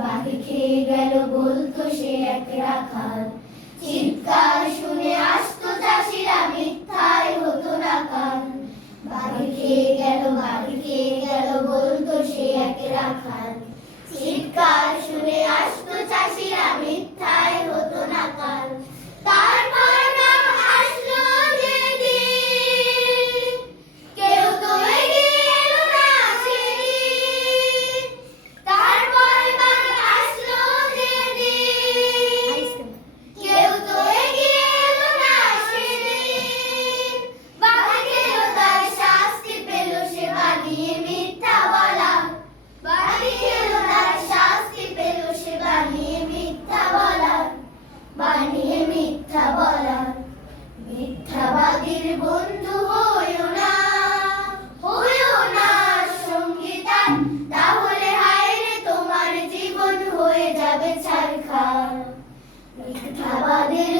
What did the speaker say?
বাঘে খেয়ে গেল বলতো সে এক রাখাল। চিৎকার শুনে আসতো চাষিরা, মিথ্যায় হতো না কান। বাঘে খেয়ে গেল বলতো সে এক রাখাল। চিৎকার শুনে আসতো চাষিরা, মিথ্যায় হতো না কান। তারপর বাঘ আসলো যেদিন, কেউ তো এগিয়ে এলো না সেদিন। তারপর বাঘ আসলো যেদিন, কেউ তো এগিয়ে এলো না সেদিন। বাঘে খেলো তার শাস্তি পেল সে বানিয়ে মিথ্যা বলা। বাঘে খেলো তার শাস্তি পেল সে বানিয়ে মিথ্যা বলা। বানিয়ে মিথ্যা বলা। মিথ্যাবাদীর বন্ধু হইও না সঙ্গী তার, তাহলে হায় রে তোমার জীবন হয়ে যাবে ছারখার। মিথ্যাবাদীর